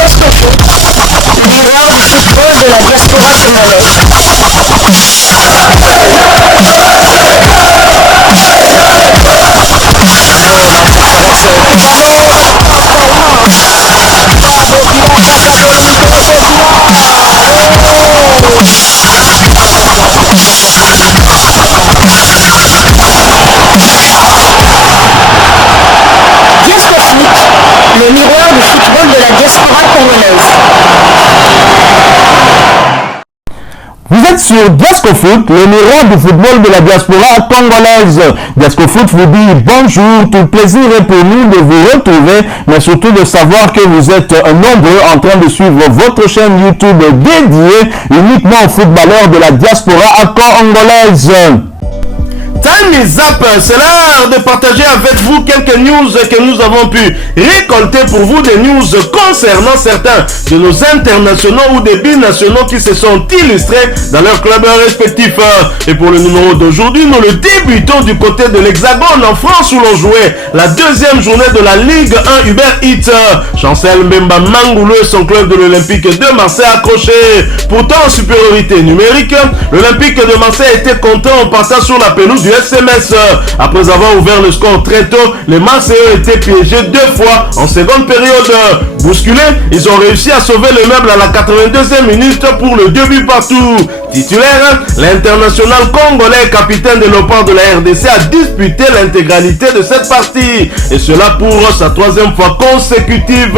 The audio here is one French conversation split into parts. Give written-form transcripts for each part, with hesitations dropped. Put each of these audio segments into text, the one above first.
Diascofoot, miroir du football de la diaspora congolaise. Le miroir du football de la diaspora congolaise. Vous êtes sur Diascofoot, le miroir du football de la diaspora congolaise. Diascofoot vous dit bonjour, tout plaisir est pour nous de vous retrouver, mais surtout de savoir que vous êtes nombreux en train de suivre votre chaîne YouTube dédiée uniquement aux footballeurs de la diaspora congolaise. Time is up, c'est l'heure de partager avec vous quelques news que nous avons pu récolter pour vous, des news concernant certains de nos internationaux ou des binationaux qui se sont illustrés dans leurs clubs respectifs. Et pour le numéro d'aujourd'hui, nous le débutons du côté de l'Hexagone en France où l'on jouait la deuxième journée de la Ligue 1 Uber Eats. Chancel Mbemba Mangoulou et son club de l'Olympique de Marseille accroché. Pourtant en supériorité numérique, l'Olympique de Marseille était content en passant sur la pelouse du SMS. Après avoir ouvert le score très tôt, les Marseillais ont été piégés deux fois en seconde période. Bousculés, ils ont réussi à sauver le meuble à la 82e minute pour le 2 buts partout. Titulaire, l'international congolais capitaine de l'OPAR de la RDC a disputé l'intégralité de cette partie et cela pour sa troisième fois consécutive,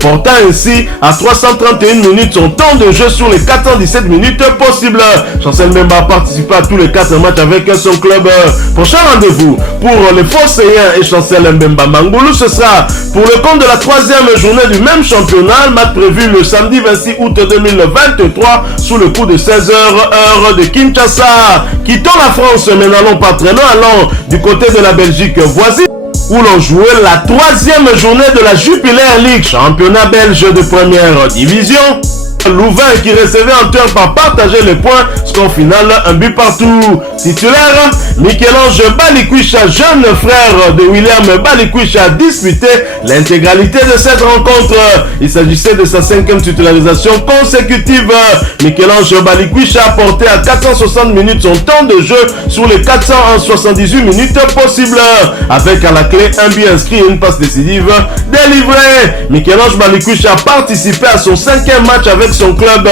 portant ainsi à 331 minutes son temps de jeu sur les 417 minutes possibles. Chancel Mbemba a participé à tous les 4 matchs avec son club. Prochain rendez-vous pour les Phocéens et Chancel Mbemba Mangoulou, ce sera pour le compte de la troisième journée du même championnat, match prévu le samedi 26 août 2023 sous le coup de 16h heure de Kinshasa. Quittons la France mais n'allons pas très loin, allons du côté de la Belgique voisine où l'on jouait la troisième journée de la Jupiler League, championnat belge de première division. Louvain qui recevait en turn par partager les points, score final un but partout. Titulaire, Michel-Ange Balikwisha, jeune frère de William Balikwisha, a disputé l'intégralité de cette rencontre. Il s'agissait de sa 5e titularisation consécutive. Michel-Ange Balikwisha a porté à 460 minutes son temps de jeu sur les 478 minutes possibles, avec à la clé un but inscrit et une passe décisive délivrée. Michel-Ange Balikwisha a participé à son 5e match avec son club.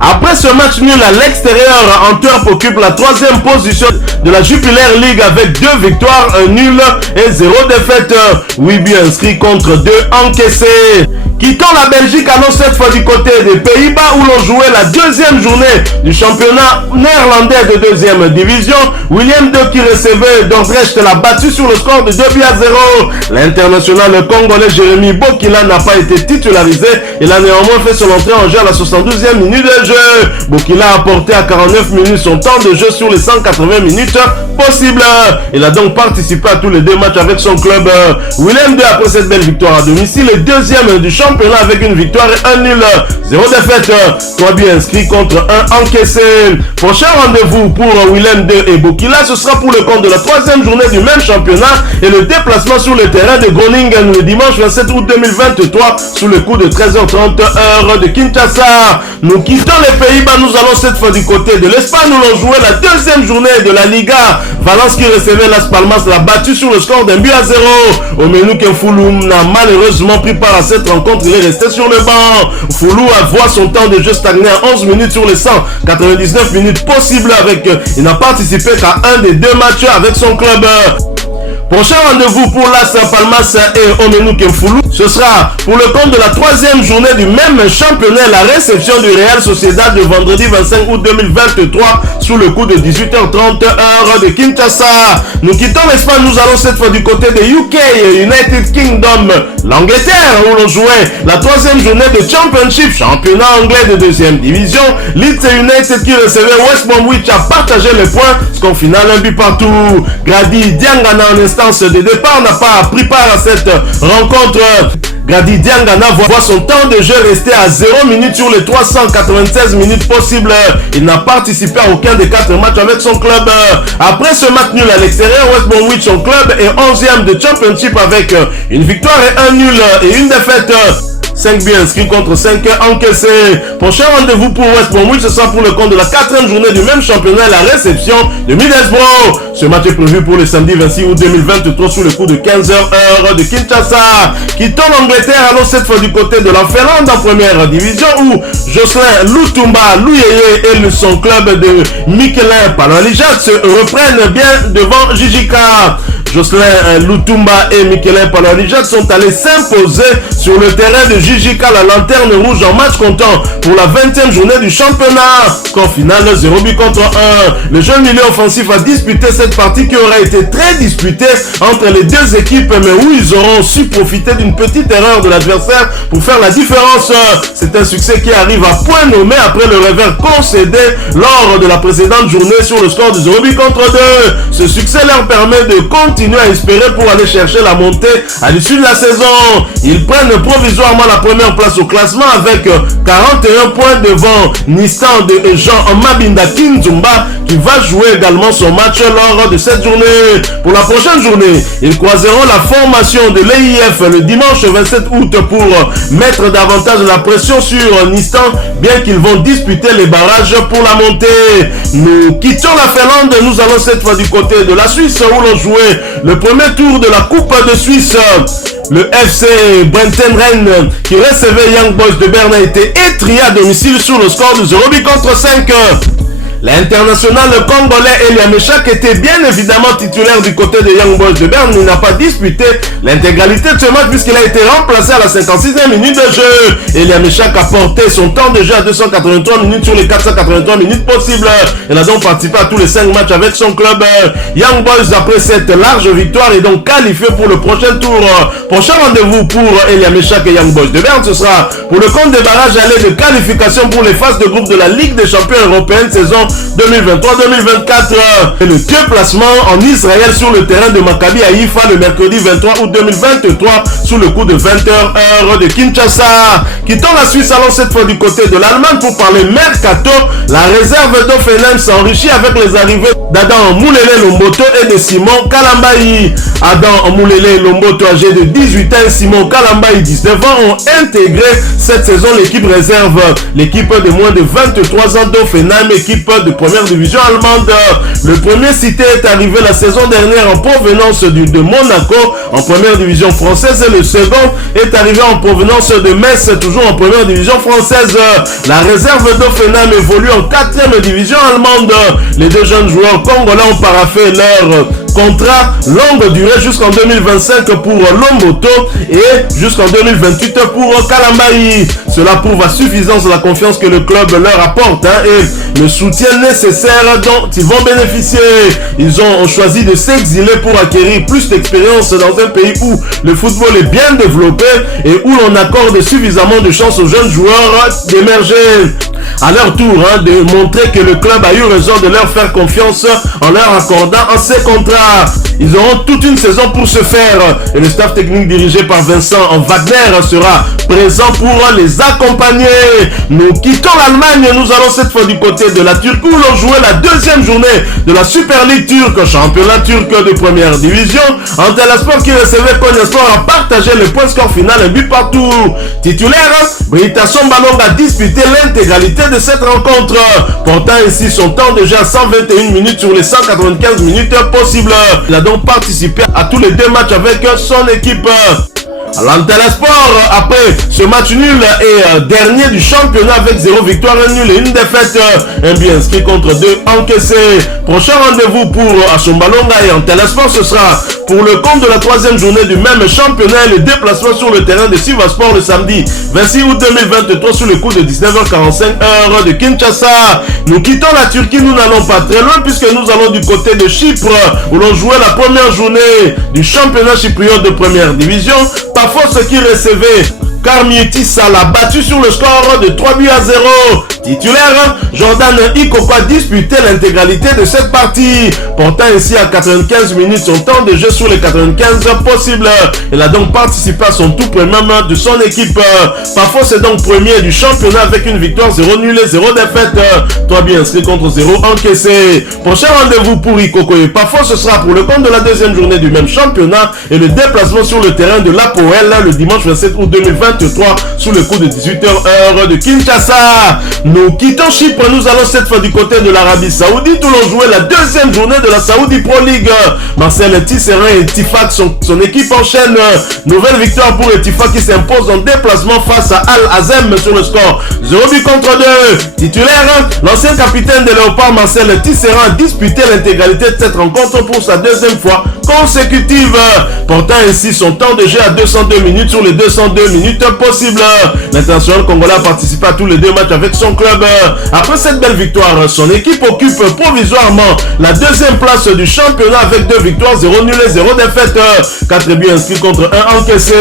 Après ce match nul à l'extérieur, Antwerp occupe la 3e position de la Jupiler League avec 2 victoires, 1 nul et 0 défaite. 8 buts inscrits contre 2 encaissés. Quittons la Belgique, allons cette fois du côté des Pays-Bas où l'on jouait la deuxième journée du championnat néerlandais de 2e division. William II qui recevait Dordrecht l'a battu sur le score de 2 buts à 0. L'international congolais Jérémy Bokila n'a pas été titularisé. Il a néanmoins fait son entrée en jeu à la 72e minute de jeu. Bokila a porté à 49 minutes son temps de jeu sur les 180 minutes possibles. Il a donc participé à tous les 2 matchs avec son club. William II, après cette belle victoire à domicile, est deuxième du championnat avec une victoire et 1 nul, 0 défaite, 3 buts inscrits contre 1 encaissé. Prochain rendez-vous pour Willem II et Bokila, ce sera pour le compte de la 3e journée du même championnat et le déplacement sur le terrain de Groningen le dimanche 27 août 2023 sous le coup de 13h30 heure de Kinshasa. Nous quittons les Pays-Bas, nous allons cette fois du côté de l'Espagne où l'on jouait la 2e journée de la Liga. Valence qui recevait Las Palmas l'a battu sur le score d'un but à 0. Omenu Kenfoulou n'a malheureusement pris part à cette rencontre, il est resté sur le banc. Foulou a vu son temps de jeu stagner à 11 minutes sur les 199 minutes possibles il n'a participé qu'à un des 2 matchs avec son club. Prochain rendez-vous pour Las Palmas et Omenu Kenfoulou, ce sera pour le compte de la 3e journée du même championnat, la réception du Real Sociedad de vendredi 25 août 2023 sous le coup de 18h30 heure de Kinshasa. Nous quittons l'Espagne, nous allons cette fois du côté de UK, United Kingdom, l'Angleterre où l'on jouait la 3e journée de Championship, championnat anglais de 2e division. Leeds United qui recevait West Bromwich a partagé les points, score final un but partout. Grady Diangana en instance de départ n'a pas pris part à cette rencontre. Grady Diangana voit son temps de jeu rester à 0 minutes sur les 396 minutes possibles. Il n'a participé à aucun des 4 matchs avec son club. Après ce match nul à l'extérieur, West Bromwich, son club, est 11e de Championship avec une victoire et un nul et une défaite. 5 buts inscrits contre 5 encaissés. Prochain rendez-vous pour West Bromwich, ce sera pour le compte de la 4e journée du même championnat, la réception de Middlesbrough. Ce match est prévu pour le samedi 26 août 2023 sous le coup de 15h heure de Kinshasa. Quittons l'Angleterre, allons cette fois du côté de la Finlande en première division où Jocelyn Lutumba Luyeye et son club de Michelin Paloalijat se reprennent bien devant Jijika. Jocelyn Lutumba et Michelin Paloalijat sont allés s'imposer sur le terrain de Jijika, la lanterne rouge, en match comptant pour la 20e journée du championnat. Score final 0 but contre 1. Le jeune milieu offensif a disputé cette partie qui aurait été très disputée entre les deux équipes, mais où ils auront su profiter d'une petite erreur de l'adversaire pour faire la différence. C'est un succès qui arrive à point nommé après le revers concédé lors de la précédente journée sur le score de 0 but contre 2. Ce succès leur permet de continuer à espérer pour aller chercher la montée à l'issue de la saison. Ils prennent provisoirement la première place au classement avec 41 points devant Nissan de Jean Mabinda Kinzumba qui va jouer également son match lors de cette journée. Pour la prochaine journée, ils croiseront la formation de l'EIF le dimanche 27 août pour mettre davantage la pression sur Nissan, bien qu'ils vont disputer les barrages pour la montée. Nous quittons la Finlande, nous allons cette fois du côté de la Suisse où l'on jouait le premier tour de la Coupe de Suisse. Le FC Brenten Rennes qui recevait Young Boys de Berne a été étrié à domicile sur le score de 0 but contre 5. L'international congolais Elia Meshak était bien évidemment titulaire du côté de Young Boys de Berne. Il n'a pas disputé l'intégralité de ce match puisqu'il a été remplacé à la 56e minute de jeu. Elia Meshak a porté son temps de jeu à 283 minutes sur les 483 minutes possibles. Il a donc participé à tous les 5 matchs avec son club. Young Boys, après cette large victoire, est donc qualifié pour le prochain tour. Prochain rendez-vous pour Elia Meshak et Young Boys de Berne, ce sera pour le compte des barrages allés de qualification pour les phases de groupe de la Ligue des champions européennes saison 2023-2024 et le déplacement en Israël sur le terrain de Maccabi Haïfa le mercredi 23 août 2023 sous le coup de 20h heure de Kinshasa. Quittons la Suisse, allons cette fois du côté de l'Allemagne pour parler mercato. La réserve d'Offenheim s'enrichit avec les arrivées d'Adam Moulele Lomboto et de Simon Kalambayi. Adam Moulele Lomboto, âgé de 18 ans, et Simon Kalambayi, 19 ans, ont intégré cette saison l'équipe réserve. L'équipe de moins de 23 ans d'Offenheim, équipe de première division allemande. Le premier cité est arrivé la saison dernière en provenance de Monaco en première division française et le second est arrivé en provenance de Metz, toujours en première division française. La réserve d'Offenheim évolue en 4e division allemande. Les deux jeunes joueurs congolais ont paraphé leur contrat longue durée jusqu'en 2025 pour Lomboto et jusqu'en 2028 pour Kalambayi. Cela prouve à suffisance la confiance que le club leur apporte et le soutien nécessaire dont ils vont bénéficier. Ils ont choisi de s'exiler pour acquérir plus d'expérience dans un pays où le football est bien développé et où l'on accorde suffisamment de chance aux jeunes joueurs d'émerger. À leur tour, de montrer que le club a eu raison de leur faire confiance en leur accordant un ces contrats. Ils auront toute une saison pour se faire et le staff technique dirigé par Vincent Wagner sera présent pour les accompagner. Nous quittons l'Allemagne, nous allons cette fois du côté de la Turquie où l'on jouait la deuxième journée de la Super League turque, championnat turc de première division. Antalyaspor qui recevait Konyaspor a partagé le point score final, un but partout. Titulaire, Britasson Balong a disputé l'intégralité de cette rencontre, portant ainsi son temps de jeu à 121 minutes sur les 195 minutes possibles. Il a donc participé à tous les 2 matchs avec son équipe. L'Antalyaspor, après ce match nul, est dernier du championnat avec 0 victoire, 1 nul et 1 défaite. Un but inscrit contre 2 encaissés. Prochain rendez-vous pour Asombalonga et Antalyaspor, ce sera pour le compte de la 3e journée du même championnat et le déplacement sur le terrain de Sivasspor le samedi 26 août 2023 sous le coup de 19h45 heure de Kinshasa. Nous quittons la Turquie, nous n'allons pas très loin puisque nous allons du côté de Chypre où l'on jouait la première journée du championnat chypriote de première division. Pafos qui recevait Karmieti Sala, battu sur le score de 3 buts à 0. Titulaire, Jordan Ikoko a disputé l'intégralité de cette partie, portant ainsi à 95 minutes son temps de jeu sur les 95 possibles. Il a donc participé à son tout premier match de son équipe. Pafos est donc premier du championnat avec une victoire 0 nul et 0 défaite. 3 buts inscrits contre 0 encaissés. Prochain rendez-vous pour Ikoko et Pafos, ce sera pour le compte de la 2e journée du même championnat et le déplacement sur le terrain de l'Apoel le dimanche 27 août 2023 2023 sous le coup de 18h heure de Kinshasa. Nous quittons Chypre, nous allons cette fois du côté de l'Arabie Saoudite où l'on jouait la deuxième journée de la Saudi Pro League. Marcel Tisserand et Tifak, son équipe enchaîne. Nouvelle victoire pour Tifak qui s'impose en déplacement face à Al-Azem sur le score 0-2. Titulaire, l'ancien capitaine de Léopard Marcel Tisserand a disputé l'intégralité de cette rencontre pour sa deuxième fois consécutive, portant ainsi son temps de jeu à 202 minutes sur les 202 minutes possibles. L'international congolais a participé à tous les deux matchs avec son club. Après cette belle victoire, son équipe occupe provisoirement la deuxième place du championnat avec 2 victoires, 0 nul et 0 défaite. 4 buts inscrits contre 1 encaissé.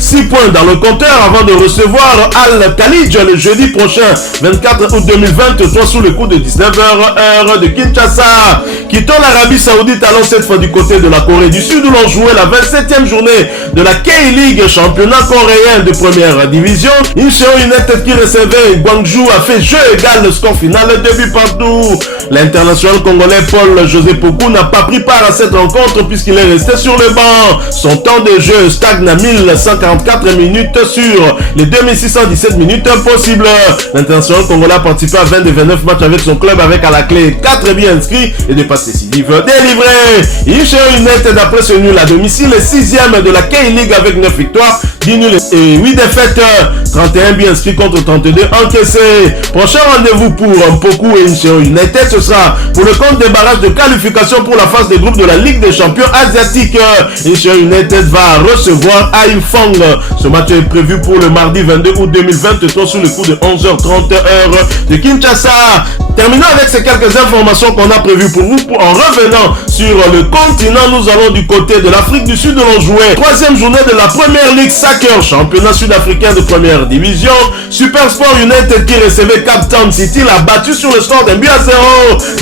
6 points dans le compteur avant de recevoir Al-Khalidj le jeudi prochain, 24 août 2023, sous le coup de 19h heure de Kinshasa. Quittons l'Arabie Saoudite, allons cette fois du côté de la Corée du Sud où l'on jouait la 27e journée de la K-League, championnat coréen de première division. Incheon United qui recevait Gwangju a fait jeu égal, le score final 2 buts partout. L'international congolais Paul José Pokou n'a pas pris part à cette rencontre puisqu'il est resté sur le banc. Son temps de jeu stagne à 1144 minutes sur les 2617 minutes possibles. L'international congolais a participé à 20 des 29 matchs avec son club avec à la clé 4 buts inscrits et des passes décisives délivrées. Incheon United après ce nul à domicile est 6e de la K-League avec 9 victoires, 10 nuls et 8 défaites, 31 buts inscrits contre 32 encaissés. Prochain rendez-vous pour Pokou et Incheon United, ce sera pour le compte des barrages de qualification pour la phase des groupes de la Ligue des champions asiatiques. Incheon United va recevoir Haiphong. Ce match est prévu pour le mardi 22 août 2023 sous le coup de 11h30 heure de Kinshasa. Terminons avec ces quelques informations qu'on a prévues pour vous. En revenant sur le continent, nous allons du côté de l'Afrique du Sud où l'on jouait 3e journée de la Premier League Soccer, championnat sud-africain de première division. Super Sport United qui recevait Cape Town City l'a battu sur le score d'un but à 0.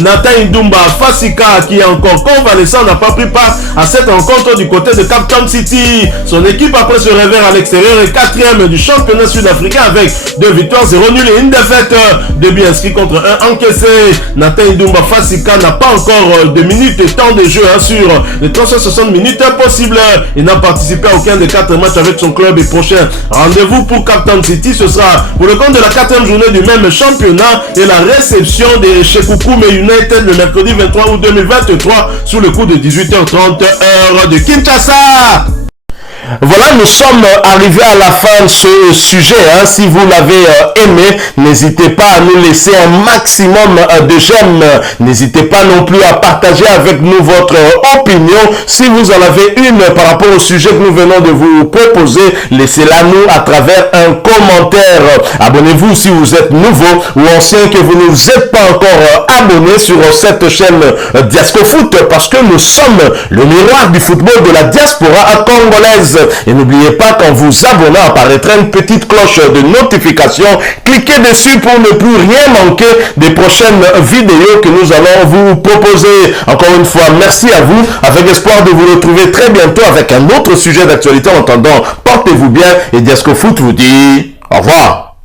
Nathan Indumba Fasika, qui est encore convalescent, n'a pas pris part à cette rencontre du côté de Cape Town City. Son équipe après ce revers à l'extérieur est 4e du championnat sud-africain avec 2 victoires, 0 nul et 1 défaite. 2 buts inscrits contre 1 encaissé. Nathan Indumba Fasika n'a pas encore de minutes de temps de jeu sur les 360 minutes possibles. Il n'a participé à aucun des 4 matchs avec son club et prochain rendez-vous pour Cape Town City, ce sera pour le compte de la 4e journée du même championnat et la réception des Shekukume United le mercredi 23 août 2023 sous le coup de 18h30 heure de Kinshasa. Voilà, nous sommes arrivés à la fin de ce sujet. Si vous l'avez aimé, n'hésitez pas à nous laisser un maximum de j'aime. N'hésitez pas non plus à partager avec nous votre opinion. Si vous en avez une par rapport au sujet que nous venons de vous proposer, laissez-la nous à travers un commentaire. Abonnez-vous si vous êtes nouveau ou ancien que vous ne vous êtes pas encore abonné sur cette chaîne Diascofoot parce que nous sommes le miroir du football de la diaspora congolaise. Et n'oubliez pas qu'en vous abonnant apparaîtra une petite cloche de notification. Cliquez dessus pour ne plus rien manquer des prochaines vidéos que nous allons vous proposer. Encore une fois, merci à vous, avec espoir de vous retrouver très bientôt avec un autre sujet d'actualité. En attendant, portez-vous bien et Diascofoot vous dit au revoir.